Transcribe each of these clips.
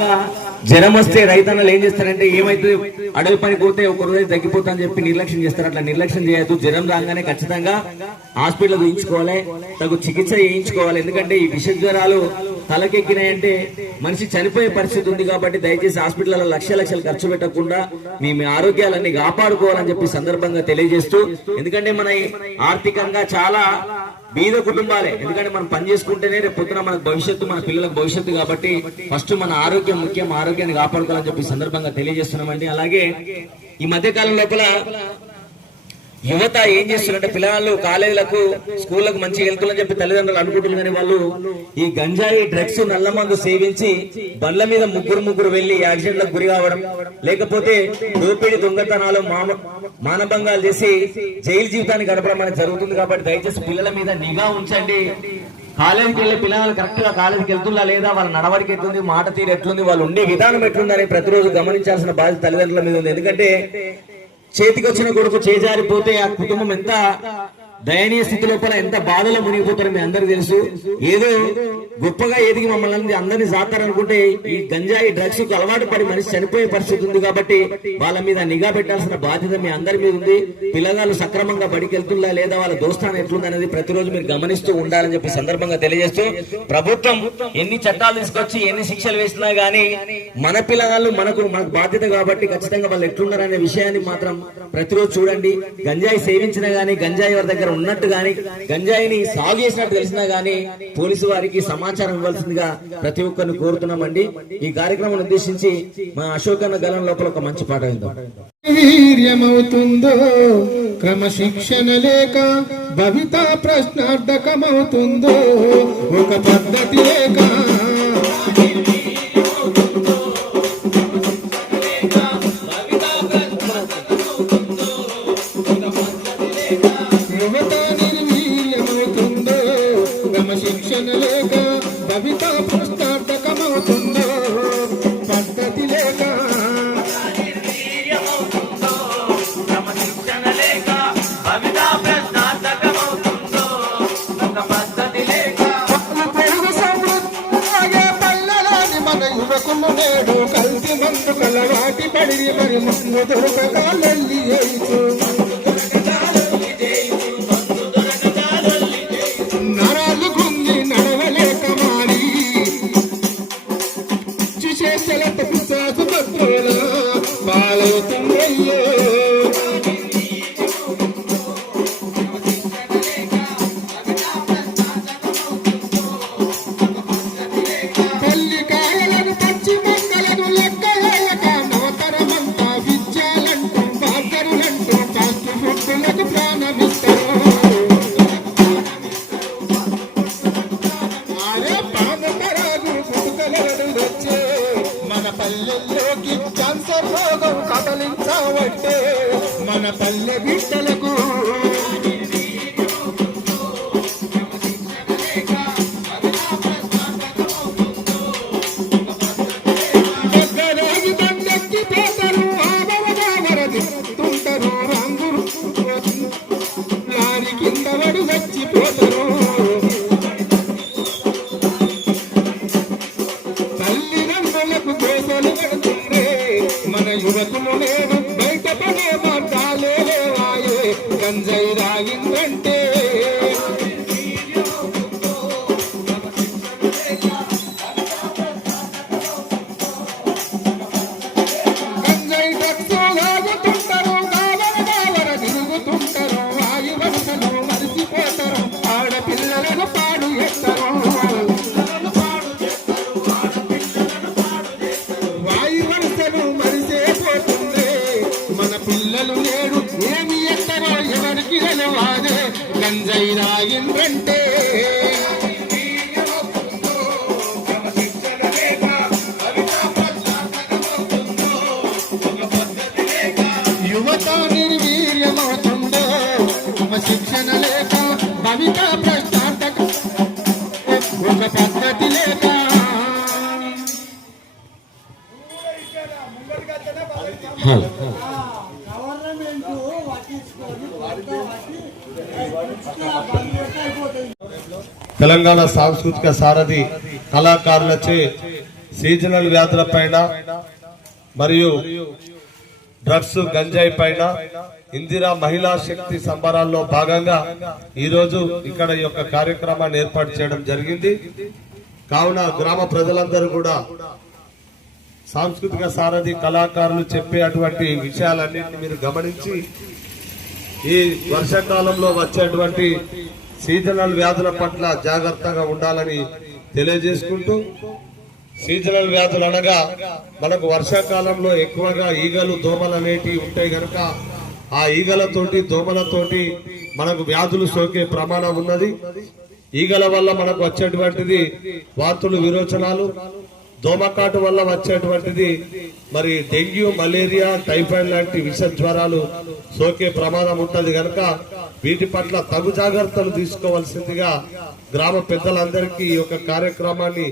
బాగా జ్వరం వస్తే రైతన్నలు ఏం చేస్తారంటే ఏమైతే అడవి పని పోతే ఒక రోజు తగ్గిపోతా అని చెప్పి నిర్లక్ష్యం చేస్తారు. అట్లా నిర్లక్ష్యం చేయొద్దు. జ్వరం రాగానే ఖచ్చితంగా హాస్పిటల్ చూయించుకోవాలి, తగు చికిత్స చేయించుకోవాలి. ఎందుకంటే ఈ విష జ్వరాలు తలకెక్కినాయంటే మనిషి చనిపోయే పరిస్థితి ఉంది. కాబట్టి దయచేసి హాస్పిటల్లో లక్షలు ఖర్చు పెట్టకుండా మీ ఆరోగ్యాలన్నీ కాపాడుకోవాలని చెప్పి సందర్భంగా తెలియజేస్తూ, ఎందుకంటే మన ఆర్థికంగా చాలా బీద కుటుంబాలే. ఎందుకంటే మనం పని చేసుకుంటేనే రేపు పొద్దున మన భవిష్యత్తు, మన పిల్లలకు భవిష్యత్తు. కాబట్టి ఫస్ట్ మన ఆరోగ్యం ముఖ్యం, ఆరోగ్యాన్ని కాపాడుకోవాలని చెప్పి సందర్భంగా తెలియజేస్తున్నామండి. అలాగే ఈ మధ్య కాలం లోపల యువత ఏం చేస్తున్నారంటే పిల్లలు కాలేజీలకు స్కూళ్లకు మంచిగా వెళ్తుందని చెప్పి తల్లిదండ్రులు అనుకుంటున్నారు. కానీ వాళ్ళు ఈ గంజాయి డ్రగ్స్ నల్ల మందు సేవించి బండ్ల మీద ముగ్గురు వెళ్లి యాక్సిడెంట్లకు గురి కావడం, లేకపోతే దోపిడీ దొంగతనాలు మానభంగాలు చేసి జైలు జీవితాన్ని గడపడం అనేది జరుగుతుంది. కాబట్టి దయచేసి పిల్లల మీద నిఘా ఉంచండి. కాలేజీకి వెళ్ళే పిల్లలు కరెక్ట్ గా కాలేజీకి వెళ్తుందా లేదా, వాళ్ళ నడవడికి ఎట్లుంది, మాట తీరు ఎట్లుంది, వాళ్ళు ఉండే విధానం ఎట్లుందని ప్రతిరోజు గమనించాల్సిన బాధ్యత తల్లిదండ్రుల మీద ఉంది. ఎందుకంటే చేతికి వచ్చిన కొడుకు చేజారిపోతే ఆ కుటుంబం ఎంత దయనీయ స్థితి లోపల ఎంత బాధలో మునిగిపోతారో మీ అందరికి తెలుసు. ఏదో గొప్పగా ఎదిగి మమ్మల్ని అందరినీ సాతారనుకుంటే ఈ గంజాయి డ్రగ్స్ కు అలవాటు పడి మనిషి చనిపోయే పరిస్థితి ఉంది. కాబట్టి వాళ్ళ మీద నిఘా పెట్టాల్సిన బాధ్యత మీ అందరి మీద ఉంది. పిల్లగాళ్ళు సక్రమంగా బడికి వెళ్తుందా లేదా, వాళ్ళ దోస్తానం ఎట్లుంది అనేది ప్రతిరోజు మీరు గమనిస్తూ ఉండాలని చెప్పి సందర్భంగా తెలియజేస్తూ, ప్రభుత్వం ఎన్ని చట్టాలు తీసుకొచ్చి ఎన్ని శిక్షలు వేసినా గానీ మన పిల్లగాళ్ళు మనకు బాధ్యత. కాబట్టి ఖచ్చితంగా వాళ్ళు ఎట్లున్నారనే విషయాన్ని మాత్రం ప్రతిరోజు చూడండి. గంజాయి సేవించినా గానీ, గంజాయి వారి దగ్గర ఉన్నట్టు గాని, గంజాయిని సాగు చేసినట్టు తెలిసినా గానీ పోలీసు వారికి సమాచారం ఇవ్వాల్సిందిగా ప్రతి ఒక్కరిని కోరుతున్నామండి. ఈ కార్యక్రమం ఉద్దేశించి మా అశోక్ అన్న గలం లోపల ఒక మంచి పాట విందాం. వీర్యమవుతుందో క్రమశిక్షణ లేక భవిత ప్రశ్నార్థకమవుతుందో ఒక పద్ధతి లేక శిక్షణ లేక భవిత పుస్తకమవుతుందో పద్ధతి లేక పల్లెలోని మన యువకులు నేడు కలిసి మందు కలవాటి పడి మరి ముందు దొరకకాలల్లి పల్లెల్లోకి క్యాన్సర్ రోగం కదలించవట్టే మన పల్లె బిడ్డలకు దండెక్కి పోతారు, ఆవరదిస్తుంటారు, రంగులు లారి కింద వడి చచ్చిపోతారు. మన యువకులు నేను బయట పడే మార్గాలే లేవాయే గంజాయి రాగిందంటే గంజాయి డ్రగ్స్ లాగుతుంటారు, గావర తిరుగుతుంటారు, వాయు వరుసలు మరిచిపోతారు, ఆడపిల్లలను పాడు చేస్తారు. పిల్లలు నేడు ఏమి ఎత్తరో ఎవరికి తెలవాదే గంజాయి రాగిందంటే యువత నిర్వీర్యమవుతుందో క్రమశిక్షణ లేక భవిత ప్రశ్నార్థక ఒక పద్ధతి లేక తెలంగాణ సాంస్కృతిక సారథి కళాకారులచే సీజనల్ వ్యాధుల పైన మరియు డ్రగ్స్ గంజాయి పైన ఇందిరా మహిళా శక్తి సంబరాల్లో భాగంగా ఈరోజు ఇక్కడ ఈ యొక్క కార్యక్రమాన్ని ఏర్పాటు చేయడం జరిగింది. కావున గ్రామ ప్రజలందరూ కూడా సాంస్కృతిక సారథి కళాకారులు చెప్పే అటువంటి విషయాలన్నింటినీ మీరు గమనించి ఈ వర్షాకాలంలో వచ్చేటువంటి సీజనల్ వ్యాధుల పట్ల జాగ్రత్తగా ఉండాలని తెలియజేసుకుంటూ, సీజనల్ వ్యాధులు అనగా మనకు వర్షాకాలంలో ఎక్కువగా ఈగలు దోమలు అనేటివి ఉంటాయి కనుక ఆ ఈగలతోటి దోమలతోటి మనకు వ్యాధులు సోకే ప్రమాణం ఉన్నది. ఈగల వల్ల మనకు వచ్చేటువంటిది వాంతులు, విరోచనాలు, దోమకాటు వల్ల వచ్చేటువంటిది మరి డెంగ్యూ, మలేరియా, టైఫాయిడ్ లాంటి విష జ్వరాలు సోకే ప్రమాదం ఉంటది కనుక వీటి పట్ల తగు జాగ్రత్తలు తీసుకోవాల్సిందిగా గ్రామ పెద్దలందరికీ ఈ యొక్క కార్యక్రమాన్ని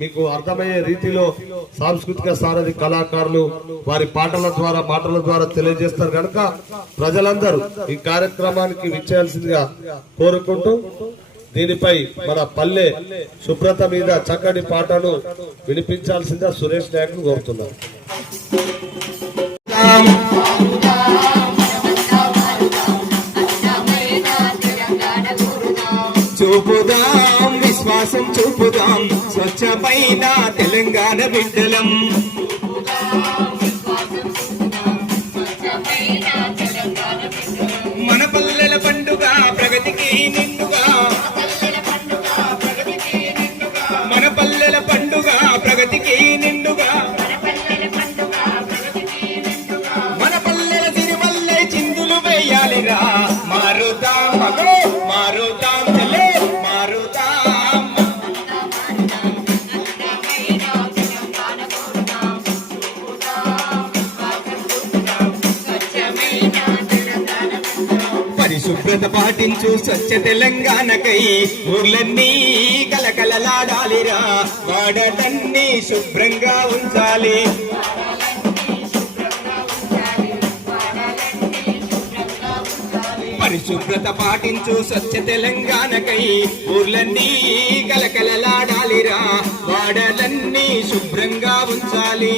మీకు అర్థమయ్యే రీతిలో సాంస్కృతిక సారథి కళాకారులు వారి పాటల ద్వారా మాటల ద్వారా తెలియజేస్తారు కనుక ప్రజలందరూ ఈ కార్యక్రమానికి విచ్చేయాల్సిందిగా కోరుకుంటూ, దీనిపై మన పల్లె శుభ్రత మీద చక్కటి పాటను వినిపించాల్సిందిగా సురేష్ నాయక్ కోరుతున్నారు. చూపుదాం విశ్వాసం చూపుదాం స్వచ్ఛమైన తెలంగాణ బిడ్డలం. మన పల్లెల పండుగ ప్రగతికి నిండుగా, మన పల్లెల పండుగ ప్రగతికి నిండుగా, మన పల్లెల తిరుమల్లై చిందులు వేయాలిరా. మారుదాం మగో మారుదాం చెల్లె మారుదాం. పరిశుభ్రత పాటించు స్వచ్ఛ తెలంగాణకై ఊర్లన్నీ కలకలలాడాలిరా. వాడలన్నీ శుభ్రంగా ఉంచాలి. పరిశుభ్రత పాటించు స్వచ్ఛ తెలంగాణకై ఊర్లన్నీ కలకలలాడాలిరా. వాడలన్నీ శుభ్రంగా ఉంచాలి.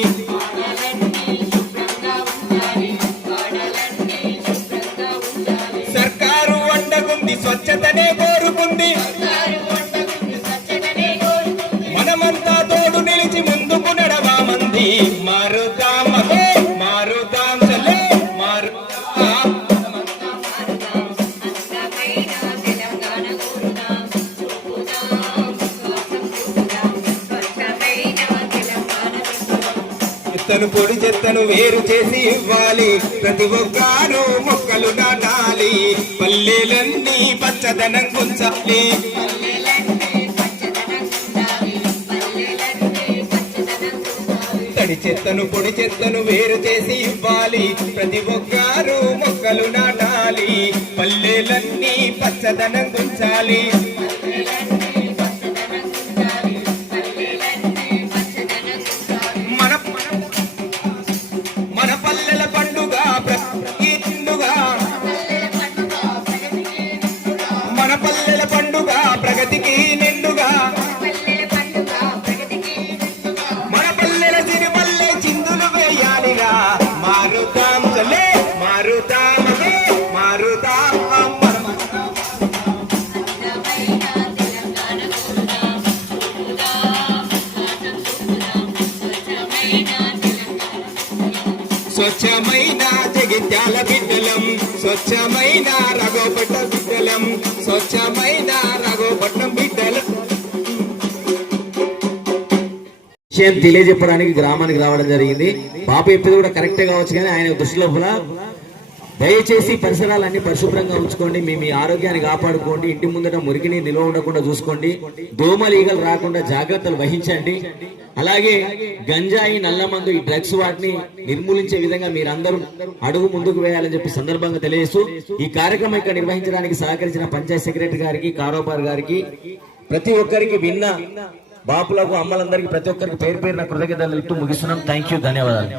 సర్కారు అండగుంది స్వచ్ఛతనే కోరుకుంది. మనమంతా తోడు నిలిచి ముందుకు నడవామంది. మారుదాం మగో మారుదాం చల్లే మారుదాం. చెత్తను పొడి చెత్తను వేరు చేసి ఇవ్వాలి. ప్రతి ఒక్కరు మొక్కలు నాటాలి. పల్లెలన్నీ పచ్చదనం గుంచాలి. తడి చెత్తను పొడి చెత్తను వేరు చేసి ఇవ్వాలి. ప్రతి ఒక్కరు మొక్కలు నాటాలి. పల్లెలన్నీ పచ్చదనం గుంచాలి. మన పల్లెల పండుగ ప్రగతికి నిండుగా, మన పల్లెల పండుగ ప్రగతికి నిండుగా, మన పల్లెల తిరుమల్లై చిందులు వేయాలిరా. మారుదాం చల్లే మారుదాం మారుదాం. స్వచ్ఛమైన జగిత్యాల బిడ్డలం, స్వచ్ఛమైన రఘోపట్నం బిడ్డలం, స్వచ్ఛమైన రఘోపట్నం బిడ్డలం. విషయం తెలియజెప్పడానికి గ్రామానికి రావడం జరిగింది. పాప చెప్పేది కూడా కరెక్టే కావచ్చు, కానీ ఆయన దృష్టిలో కూడా దయచేసి పరిసరాలన్నీ పరిశుభ్రంగా ఉంచుకోండి. మీ ఆరోగ్యాన్ని కాపాడుకోండి. ఇంటి ముందట మురికిని నిల్వ ఉండకుండా చూసుకోండి. దోమలు ఈగలు రాకుండా జాగ్రత్తలు వహించండి. అలాగే గంజాయి, నల్లమందు, ఈ డ్రగ్స్ వాటిని నిర్మూలించే విధంగా మీరందరూ అడుగు ముందుకు వేయాలని చెప్పి సందర్భంగా తెలియజేస్తూ ఈ కార్యక్రమం ఇక్కడ నిర్వహించడానికి సహకరించిన పంచాయత్ సెక్రటరీ గారికి, కారోబార్ గారికి, ప్రతి ఒక్కరికి విన్న బాపులకు, అమ్మలందరికీ ప్రతి ఒక్కరికి పేరు పేరున కృతజ్ఞతలు తెలుపుతూ ముగిస్తున్నాం. థ్యాంక్ యూ, ధన్యవాదాలు.